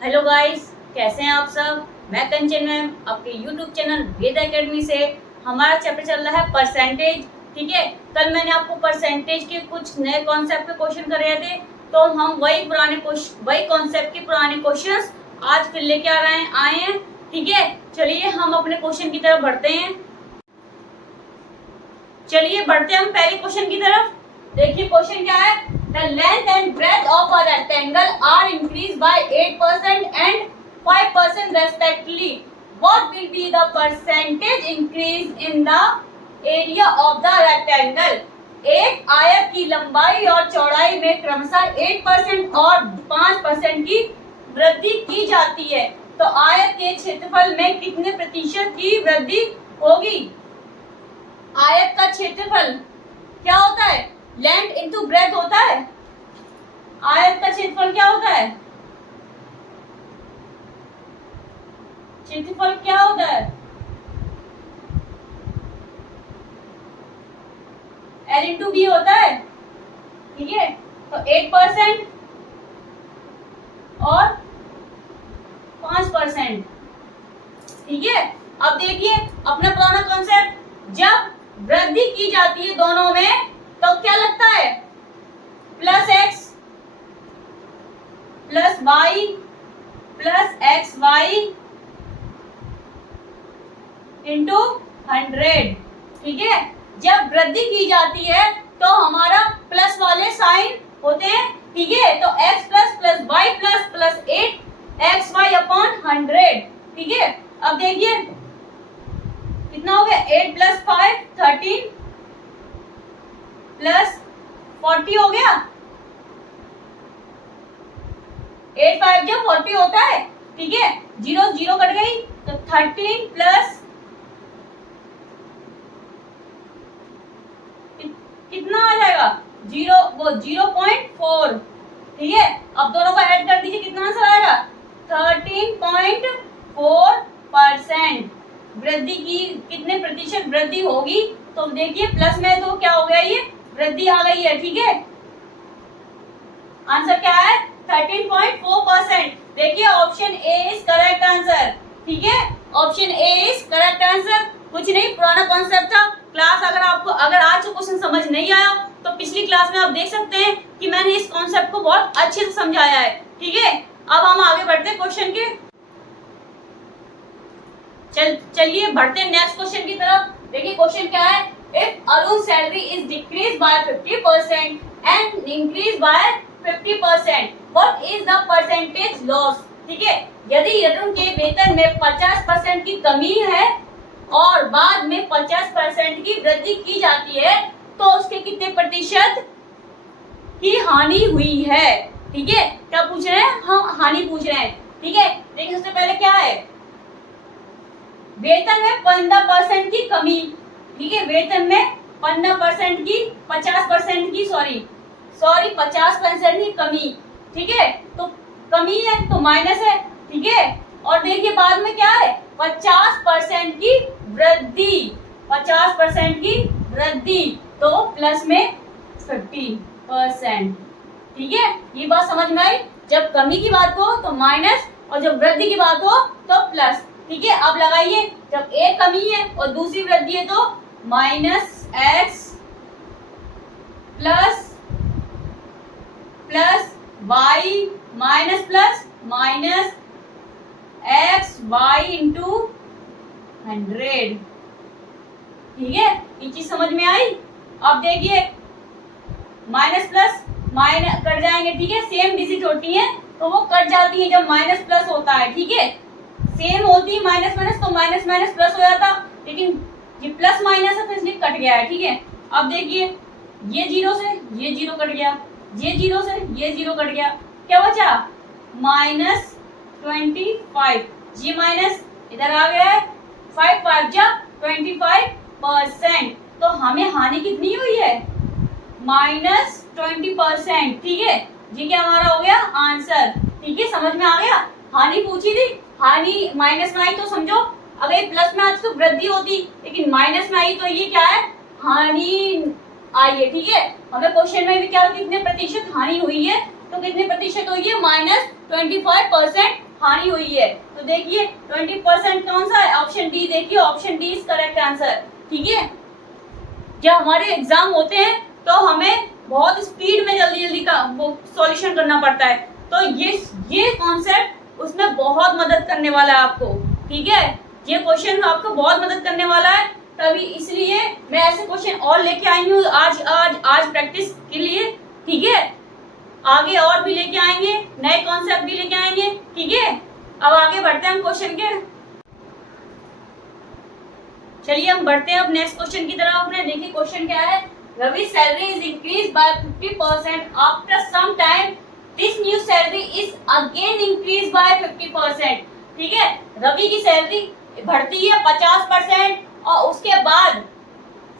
Hello guys, कैसे हैं आप सब। मैं कंचन मैम आपके यूट्यूब चैनल वेद एकेडमी से। हमारा चैप्टर चल रहा है परसेंटेज। ठीक है, कल मैंने आपको परसेंटेज के कुछ नए कॉन्सेप्ट के क्वेश्चन कराए थे, तो हम वही कॉन्सेप्ट के पुराने क्वेश्चंस आज फिर लेके आए हैं। ठीक है, चलिए हम अपने क्वेश्चन की तरफ बढ़ते हैं। चलिए बढ़ते हैं हम पहले क्वेश्चन की तरफ। देखिए क्वेश्चन क्या है। The length and breadth of a rectangle are increased by 8% and 5% respectively. What will be the percentage increase in the area of the rectangle? एक आयत की लंबाई और चौड़ाई में क्रमशः 8% और 5% की वृद्धि की जाती है, तो आयत के क्षेत्रफल में कितने प्रतिशत की वृद्धि होगी। आयत का क्षेत्रफल क्या होता है, लेंथ इनटू ब्रेथ होता है। आयत का क्षेत्रफल क्या होता है, क्षेत्रफल क्या होता है, L इंटू बी होता है। ठीक है, तो 8% और 5%। ठीक है, अब देखिए अपना पुराना कॉन्सेप्ट, जब वृद्धि की जाती है दोनों में तो क्या लगता है, plus x plus y plus x y into 100। ठीक है, जब वृद्धि की जाती है तो हमारा प्लस वाले साइन होते हैं। ठीक है, तो x plus plus y plus plus 8 x y upon 100। ठीक है, अब देखिए कितना हो गया, 8 प्लस 5 13 प्लस 40 हो गया। 8 5 जब 40 होता है। ठीक है, जीरो जीरो कट गई तो 13 प्लस कितना आ जाएगा, 0.4। ठीक है, अब दोनों को ऐड कर दीजिए, कितना आंसर आएगा 13.4%। वृद्धि की कितने प्रतिशत वृद्धि होगी, तो देखिए प्लस में तो क्या हो गया, ये वृद्धि आ गई है। ठीक है, आंसर क्या है 13.4%। देखिए option A is correct answer. ठीक है, option A is correct answer. कुछ नहीं, पुराना कॉन्सेप्ट था। क्लास अगर आज को क्वेश्चन समझ नहीं आया तो पिछली क्लास में आप देख सकते हैं कि मैंने इस कॉन्सेप्ट को बहुत अच्छे से समझाया है। ठीक है, अब हम आगे बढ़ते हैं क्वेश्चन के। चलिए बढ़ते हैं नेक्स्ट क्वेश्चन की तरफ। देखिए क्वेश्चन क्या है, if Arun salary is decrease by 50% and increase by 50%, what is the percentage loss. ठीक है, यदि अरुण के वेतन में 50% की कमी है और बाद में 50% की वृद्धि की जाती है, तो उसके कितने प्रतिशत की हानि हुई है। ठीक है, क्या पूछ रहे हैं, हम हानि पूछ रहे हैं। ठीक है, देखिए सबसे पहले क्या है, वेतन में 15% की कमी। ठीक है, वेतन में 15% की 50% की सॉरी 50% की कमी। ठीक है, तो कमी है तो माइनस है। ठीक है, और देखिए बाद में क्या है, 50% की वृद्धि। 50% की वृद्धि तो प्लस में 50%। ठीक है, ये बात समझ में आई। जब कमी की बात हो तो माइनस और जब वृद्धि की बात हो तो प्लस। ठीक है, अब लगाइए, जब एक कमी है और दूसरी वृद्धि है तो minus x plus plus y minus plus minus x y into 100। ठीक है, ये चीज समझ में आई। अब देखिए माइनस प्लस माइनस कट जाएंगे। ठीक है, सेम डिजिट होती है तो वो कट जाती है जब माइनस प्लस होता है। ठीक है, सेम होती है माइनस माइनस तो माइनस माइनस प्लस हो जाता, लेकिन ये प्लस माइनस है तो इसलिए कट गया है। ठीक है, अब देखिए ये जीरो से ये जीरो कट गया, ये जीरो से ये जीरो कट गया, क्या बचा माइनस 25। ये माइनस इधर आ गया है, 5 5 जा 25%, तो हमें हानि कितनी हुई है माइनस 20%। ठीक है, ये क्या हमारा हो गया आंसर। ठीक है, समझ में आ गया। हानि पूछी थी, हानि माइनस में आई तो समझो, अगर प्लस में आती तो वृद्धि होती, लेकिन माइनस में आई तो ये क्या है हानि आई है। ठीक है, हमें क्वेश्चन में भी क्या कितने प्रतिशत हानि हुई है, तो कितने प्रतिशत हुई है -25% हानि हुई है। तो देखिए 20% कौन सा है, ऑप्शन डी। देखिए option D is correct answer. ठीक है, जब हमारे एग्जाम होते हैं तो हमें बहुत स्पीड में जल्दी जल्दी का वो सॉल्यूशन करना पड़ता है, तो ये कॉन्सेप्ट उसमें बहुत मदद करने वाला है आपको। ठीक है, ये क्वेश्चन आपको बहुत मदद करने वाला है, तभी इसलिए मैं ऐसे क्वेश्चन और लेके आई हूँ आज आज आज प्रैक्टिस के लिए। ठीक है, आगे और भी लेके आएंगे, नए कॉन्सेप्ट भी लेके आएंगे। ठीक है, अब आगे बढ़ते हैं हम क्वेश्चन के। चलिए हम बढ़ते हैं अब नेक्स्ट क्वेश्चन की तरफ अपने। देखिए क्वेश्चन क्या है, Ravi salary is increase by 50% after some time, this new salary is again increase by 50%। ठीक है, रवि की सैलरी बढ़ती है 50% और उसके बाद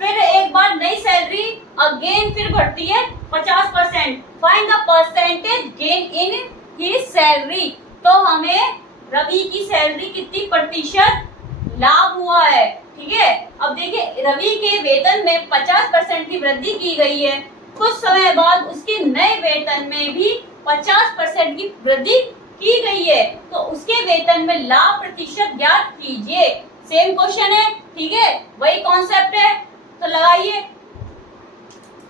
फिर एक बार नई सैलरी अगेन फिर बढ़ती है 50%। Find the percentage gain in his salary. तो हमें रवि की सैलरी कितनी प्रतिशत लाभ हुआ है। ठीक है, अब देखिए रवि के वेतन में 50% की वृद्धि की गई है, कुछ समय बाद उसके नए वेतन में भी 50% की वृद्धि की गई है, तो उसके वेतन में लाभ प्रतिशत ज्ञात कीजिए। सेम क्वेश्चन है। ठीक है, वही कॉन्सेप्ट है, तो लगाइए।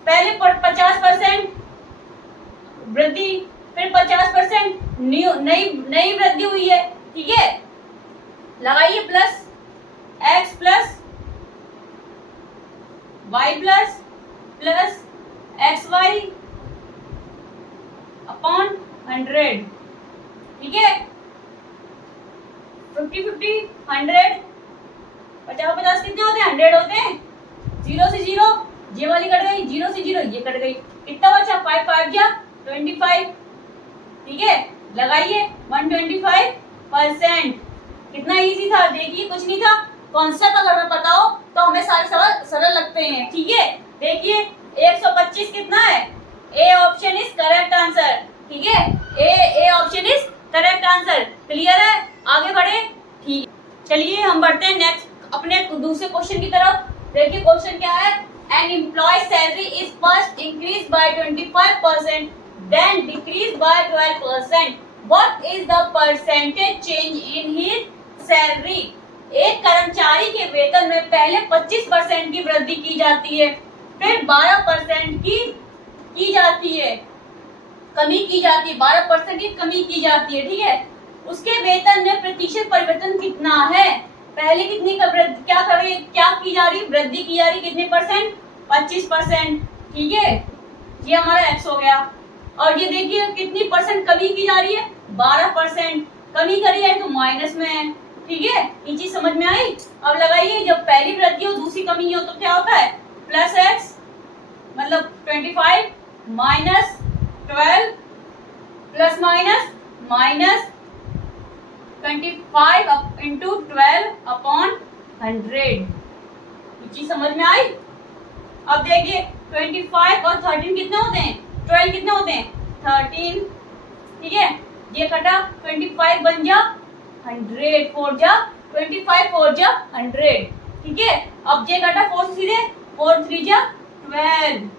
पहले 50% वृद्धि, फिर 50% नई वृद्धि हुई है। ठीक है, लगाइए plus x plus y plus x y upon 100। ठीक है, 50-50 100, 50-50 कितने होते हैं, 100 होते हैं। 0 से 0 ये वाली कट गई, 0 से 0 ये कट गई, कितना बचा 5 5 जा 25। ठीक है, लगाइए 125%। कितना इजी था, देखिए कुछ नहीं था। कॉन्सेप्ट अगर हमें पता हो तो हमें सारे सवाल सरल लगते हैं। ठीक है, देखिए 125 कितना है, A option is correct answer. ठीक है, A option is correct answer. Clear है, आगे बढ़े। ठीक, चलिए हम बढ़ते हैं नेक्स्ट अपने दूसरे क्वेश्चन की तरफ। देखिए क्वेश्चन क्या है, an employee salary is first increase by 25% then decrease by 12%, what is the percentage change in his salary. एक कर्मचारी के वेतन में पहले 25% की वृद्धि की जाती है, फिर 12% की जाती है, कमी की जाती है, 12% की कमी की जाती है। ठीक है, उसके वेतन में प्रतिशत परिवर्तन कितना है। पहले कितनी क्या की जा रही, वृद्धि की जा रही, कितने परसेंट, 25%। ठीक है, ये हमारा x हो गया। और ये देखिए कितनी परसेंट कमी की जा रही है, 12% कमी करी है तो माइनस में है। ठीक है, ये चीज समझ में आई। अब लगाइए, जब पहली वृद्धि हो दूसरी कमी हो तो क्या होता है, प्लस x मतलब 25 minus 12 plus minus 25 into 12 upon 100। ये चीज समझ में आई। अब देखिए 25 और 13 कितने होते हैं, 12 कितने होते हैं, 13। ठीक है, ये कटा 25 बन जा 100, 4 जा 25, 4 जा 100। ठीक है, अब ये कटा 4 से सीधे, 4 3 जा 12।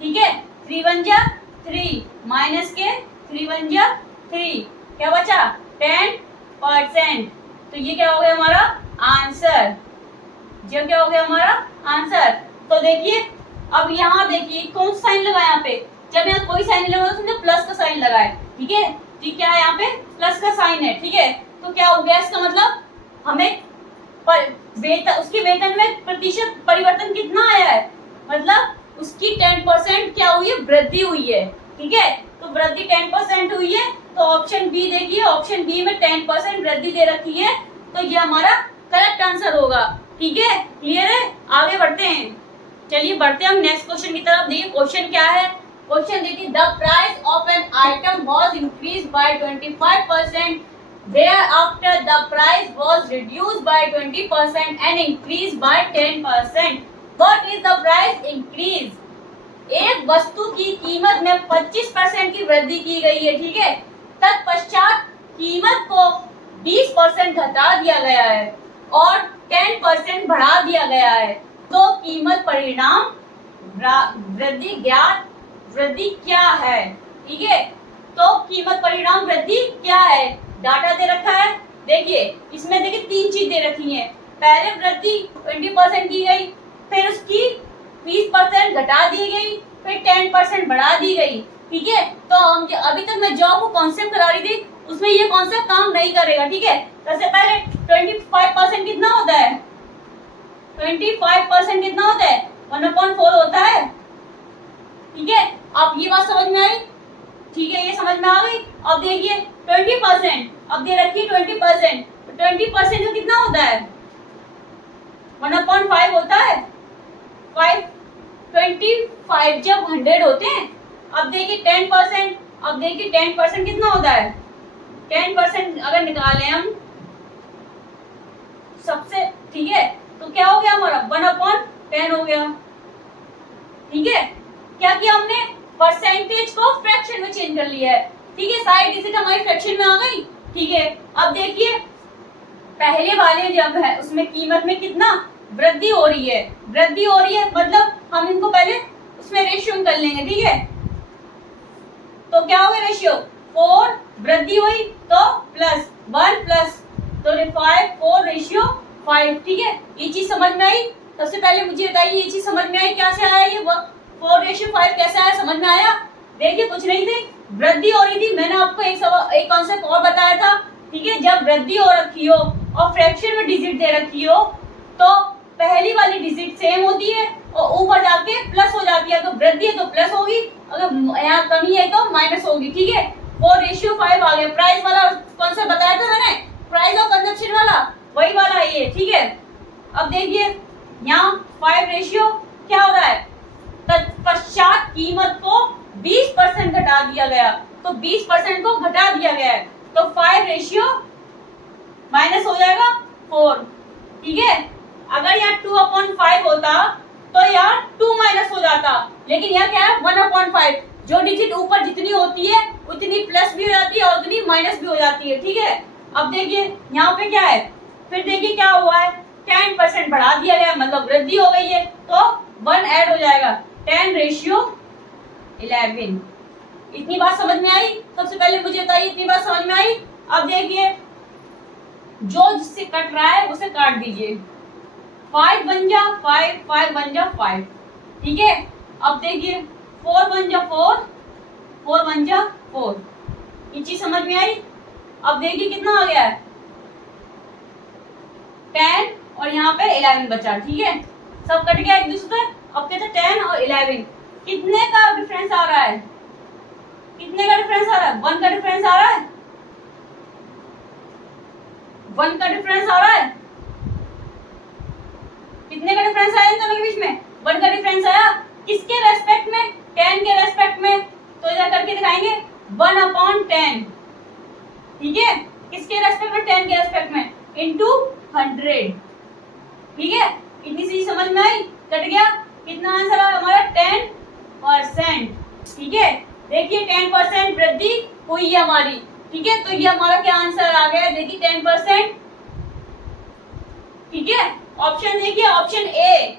ठीक है, 3 1 जा 3 माइनस के 3 1 जा 3, क्या बचा 10%। तो ये क्या हो गया हमारा आंसर, जो क्या हो गया हमारा आंसर। तो देखिए अब यहाँ देखिए कौन सा साइन लगा, यहाँ पे जब यहाँ कोई साइन नहीं लगा तो प्लस का साइन लगाए। ठीक है, ठीक, क्या है यहाँ पे प्लस का साइन है। ठीक है, तो क्या हो गया इसका मतलब हमें उसके वेतन में प्रतिशत परिवर्तन कितना आया है, मतलब उसकी 10% क्या हुई है, वृद्धि हुई है। ठीक है, तो वृद्धि 10% हुई है, तो ऑप्शन बी देखिए, ऑप्शन बी में 10% वृद्धि दे रखी है, तो ये हमारा करेक्ट आंसर होगा। ठीक है, क्लियर है, आगे बढ़ते हैं। चलिए बढ़ते हैं हम नेक्स्ट क्वेश्चन की तरफ। देखिए क्वेश्चन क्या है, क्वेश्चन देखिए, the price of an item was increase by 25%, thereafter the price was reduced by 20% and increased by 10%. What is the price increase? एक वस्तु की कीमत में 25% की वृद्धि की गई है। ठीक है, तत्पश्चात कीमत को 20% घटा दिया गया है और 10% बढ़ा दिया गया है, तो कीमत परिणाम वृद्धि क्या है। ठीक है, तो कीमत परिणाम वृद्धि क्या है, डाटा दे रखा है, देखिए इसमें देखिए 3 चीज दे रखी है। पहले वृद्धि 20% की गई, फिर उसकी 20% घटा दी गई, फिर 10% बढ़ा दी गई। ठीक है, तो हम अभी तक मैं जॉब को कॉन्सेप्ट करा रही थी, उसमें ये कॉन्सेप्ट काम नहीं करेगा। ठीक है, सबसे पहले 25% कितना होता है? 25% कितना होता है? 1/4 होता है। ठीक है, अब ये बात समझ में आई? ठीक है, ये समझ में आ गई। अब देखिए 20%, अब दे रखी 20%, तो 20% का कितना होता है? 1/5 होता है। 25 जब 100 होते हैं। अब देखिए 10%, अब देखिए 10% कितना होता है? 10% अगर निकालें हम सबसे, ठीक है, तो क्या हो गया हमारा? 1/10 हो गया। ठीक है, क्या किया हमने? परसेंटेज को फ्रैक्शन में चेंज कर लिया है। ठीक है, सारी डिजिट हमारी फ्रैक्शन में आ गई। ठीक है, अब देखिए पहले वाले जब है उसमें कीमत में कितना वृद्धि हो रही है, वृद्धि हो रही है, मतलब हम इनको पहले उसमें रेशियो कर लेंगे। ठीक है, तो क्या हो गया रेशियो? 4 वृद्धि हुई तो प्लस 1 प्लस, तो 5 4 रेशियो 5। ठीक है, ये चीज समझ में आई? सबसे पहले मुझे बताइए ये चीज समझ में आई? क्या से आया ये 4:5 कैसे आया? समझ में आया? देखिए कुछ नहीं थी, वृद्धि हो रही थी। मैंने आपको एक कॉन्सेप्ट और बताया था। ठीक है, जब वृद्धि हो रखी हो और फ्रैक्शन में डिजिट दे रखी हो तो पहली वाली डिजिट सेम होती है और ऊपर जाके प्लस हो जाती है। तो वृद्धि है तो प्लस होगी, अगर यहाँ कमी है तो माइनस होगी। ठीक है, 4:5 आ गया। प्राइस वाला कॉन्सेप्ट बताया था मैंने, प्राइस और कंजप्शन वाला, वही वाला है ये। ठीक है, अब देखिए यहाँ 5 रेशियो क्या हो रहा है? तत्पश्चात कीमत को 20% घटा दिया गया, तो 20% को घटा दिया गया है, तो 5 रेशियो माइनस हो जाएगा 4। ठीक है, अगर यहाँ 2/5 होता तो यार 2 माइनस हो जाता, लेकिन यहाँ क्या है? 1/5। जो डिजिट ऊपर जितनी होती है उतनी प्लस भी हो जाती है और उतनी माइनस भी हो जाती है। ठीक है, अब देखिए यहाँ पे क्या है, फिर देखिए क्या हुआ है? 10% बढ़ा दिया गया, मतलब वृद्धि हो गई है, तो 1 ऐड हो जाएगा, 10 रेशियो 11। इतनी बात समझ में आई? सबसे पहले मुझे बताइए इतनी बात समझ में आई? अब देखिए जो जिससे कट रहा है उसे काट दीजिए। 5 बन जा 5, 5 बन जा 5। ठीक है, अब देखिए 4 बन जा 4, 4 बन जा 4। ये चीज समझ में आई? अब देखिए कितना आ गया है? 10 और यहाँ पे 11 बचा। ठीक है, सब कट गया एक दूसरे से। अब कहते 10 और 11 कितने का डिफरेंस आ रहा है? कितने का डिफरेंस आ रहा है? 1 का डिफरेंस आ रहा है। 1 का डिफरेंस आ रहा है। कितने का डिफरेंस आया इन दोनों के बीच में? 1 का डिफरेंस आया। किसके रेस्पेक्ट में? 10 के रेस्पेक्ट में। तो इधर करके दिखाएंगे 1/10। ठीक है, किसके रेस्पेक्ट में? 10 के रेस्पेक्ट में, इनटू 100। ठीक है, इतनी सी समझ में आई? कट गया। कितना आंसर आया हमारा? 10%। ठीक है, देखिए 10% वृद्धि हुई है हमारी। ठीक है, तो ये हमारा क्या आंसर आ गया? देखिए 10%। ठीक है, ऑप्शन देखिए, option A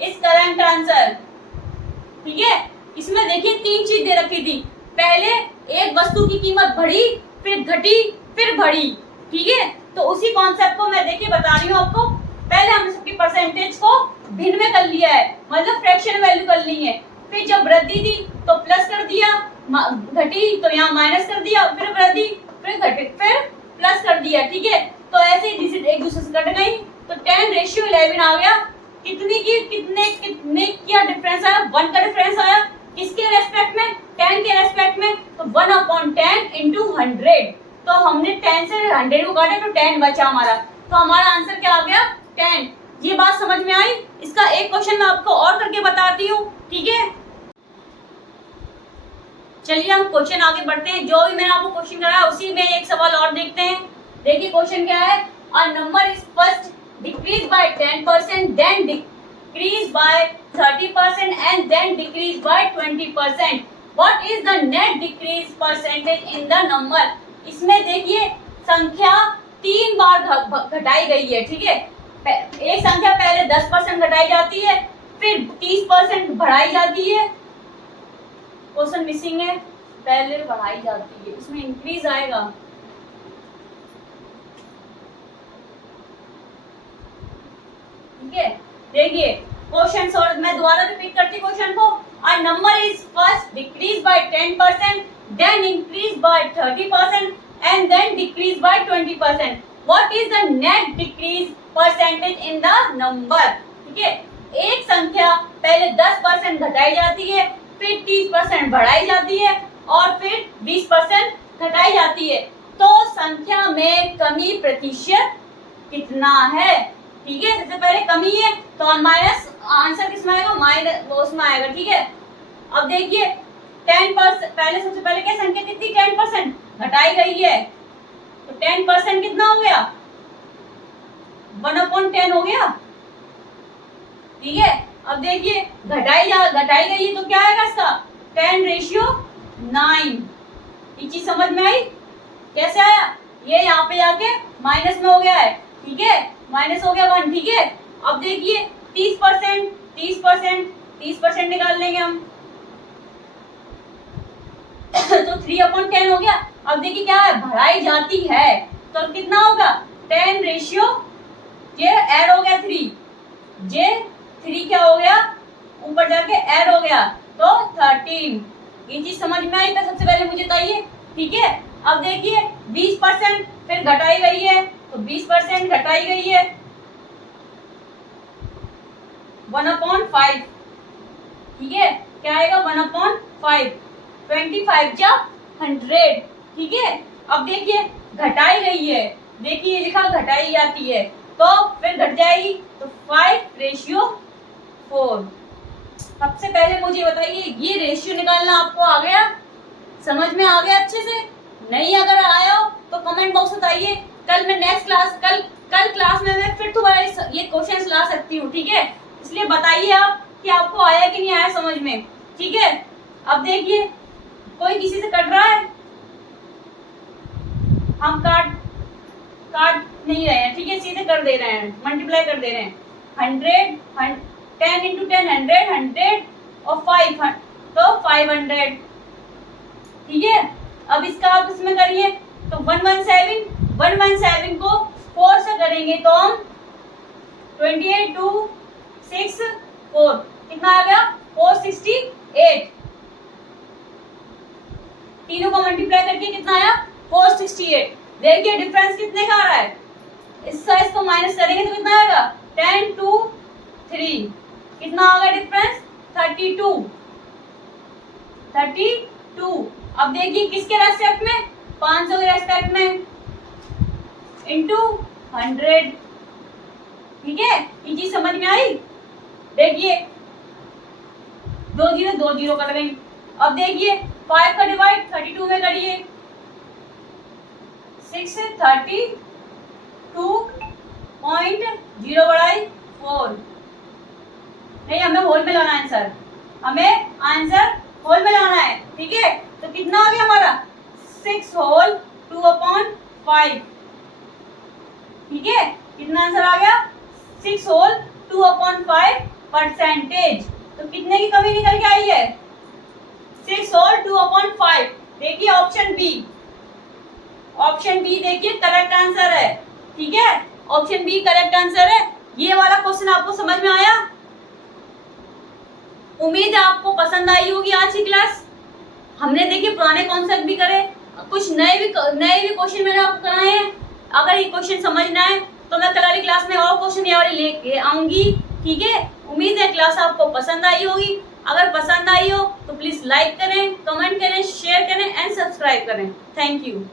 is correct answer. ठीक है, इसमें देखिए 3 चीज दे रखी थी। पहले एक वस्तु की कीमत बढ़ी, फिर घटी, फिर बढ़ी। ठीक है, तो उसी कॉन्सेप्ट को मैं देखिए बता रही हूँ आपको। पहले हमने सबकी परसेंटेज को भिन्न में कर लिया है, मतलब फ्रैक्शन वैल्यू कर ली है। फिर जब वृद्धि थी तो प्लस कर दिया, घटी तो यहाँ माइनस कर दिया, फिर वृद्धि, फिर घटी, फिर प्लस कर दिया। ठीक है, तो ऐसे ही डिजिट एक दूसरे से कट गई, तो 10:11 आ गया। कितने कितने क्या डिफरेंस आया? 1 का डिफरेंस आया। किसके रेस्पेक्ट में? 10 के रेस्पेक्ट में, तो 1/10 इंटू 100। तो हमने 10 से 100 को काटा तो 10 बचा हमारा, तो हमारा आंसर क्या आ गया? 10। ये बात समझ में आई? इसका एक क्वेश्चन मैं आपको और करके बताती हूँ। ठीक है, चलिए हम क्वेश्चन आगे बढ़ते हैं। जो भी मैंने आपको क्वेश्चन कराया उसी में एक सवाल और देखते हैं। देखिए क्वेश्चन क्या है? A number is first decrease by 10%, then decrease by 30% and then decrease by 20%। What is the net decrease percentage in the number? इसमें देखिए संख्या 3 बार घटाई गई है। ठीक है, एक संख्या पहले 10% घटाई जाती है, फिर 30% बढ़ाई जाती है। क्वेश्चन मिसिंग है, पहले बढ़ाई जाती है, इसमें इंक्रीज आएगा। ठीक है, देखिए क्वेश्चन सॉल्व, मैं दोबारा रिपीट करती हूँ क्वेश्चन को। A number is first decrease by 10%, then increase by 30% and then decrease by 20%। What is the net decrease percentage in the number? ठीक है, एक संख्या पहले 10% घटाई जाती है, फिर 30% बढ़ाई जाती है और फिर 20% घटाई जाती है, तो संख्या में कमी प्रतिशत कितना है? ठीक है, सबसे पहले कमी है तो माइनस आंसर किसमें आएगा? माइनस वो उसमें आएगा। ठीक है, अब देखिए 10%, पहले सबसे पहले क्या संख्या कितनी 10% घटाई गई है, तो 10% कितना हो गया? 1/10 हो गया। ठीक है, अब देखिए घटाई गई है तो क्या आएगा इसका? 10:9। ये चीज समझ में आई? कैसे आया? ये यहाँ पे जाके माइनस में हो गया है। ठीक है, माइनस हो गया 1। ठीक है, अब देखिए 30% निकाल लेंगे हम तो 3/10 हो गया। अब देखिए क्या है, बढ़ाई जाती है तो कितना होगा? 10 ये ऐड हो गया 3, जे 3 क्या हो गया? ऊपर जाके ऐड हो गया तो 13। ये चीज समझ में आई? तो सबसे पहले मुझे बताइए। ठीक है, अब देखिए 20% फिर घटाई गई है, तो 20% घटाई गई है 1/5। ठीक है, क्या आएगा? 1/5। 25 जा 100। ठीक है, अब देखिए घटाई गई है, देखिए ये लिखा घटाई जाती है तो फिर घट जाएगी तो 5:4। सबसे पहले मुझे बताइए ये रेशियो निकालना आपको आ गया? समझ में आ गया अच्छे से? नहीं अगर आया हो तो कमेंट बॉक्स में बताइए। कल मैं नेक्स्ट क्लास कल क्लास में मैं फिर दोबारा ये क्वेश्चंस ला सकती हूँ। ठीक है, इसलिए बताइए आप कि आपको आया कि नहीं आया समझ में। ठीक है, अब देखिए कोई किसी से कट रहा है? हम काट नहीं रहे हैं। ठीक है, सीधे कर दे रहे हैं, मल्टीप्लाई कर दे रहे हैं। 100 10 × 10 100 और 5 तो 500। ठीक है, अब इसका आप इसमें करिए तो 117 को 4 से करेंगे तो हम 28 2 6 4 कितना आ गया? 468। तीनों को मल्टीप्लाई करके कितना आया? 468। देखिए डिफरेंस कितने का आ रहा है? इस साइज को माइनस करेंगे तो कितना आएगा? 10 2 3 कितना आ गया डिफरेंस? 32। अब देखिए किसके रेस्पेक्ट में? 500 के रेस्पेक्ट में इंटू 100। ठीक है, ये चीज समझ में आई? देखिए 2 0 कट गई। अब देखिए 5 का डिवाइड 32 में करिए, 6 32.0 बढ़ाई 4। नहीं, हमें होल में लाना आंसर, हमें आंसर होल में लाना है। ठीक है, तो कितना आ गया हमारा? 6 होल 2/5। ठीक है, कितना आंसर आ गया? 6 होल 2/5%। तो कितने की कमी निकल के आई है? 6 होल 2/5। देखिए ऑप्शन बी देखिए करेक्ट आंसर है। ठीक है, ऑप्शन बी करेक्ट आंसर है। ये वाला क्वेश्चन आपको समझ में आया? उम्मीद है आपको पसंद आई होगी आज की क्लास। हमने देखिए पुराने कॉन्सेप्ट भी करे, कुछ नए भी क्वेश्चन मैंने आपको कराए हैं। अगर ये क्वेश्चन समझ ना आए तो मैं कल वाली क्लास में और क्वेश्चन ये वाले लेके आऊंगी। ठीक है, उम्मीद है क्लास आपको पसंद आई होगी। अगर पसंद आई हो तो प्लीज लाइक करें, कमेंट करें, शेयर करें एंड सब्सक्राइब करें। Thank you.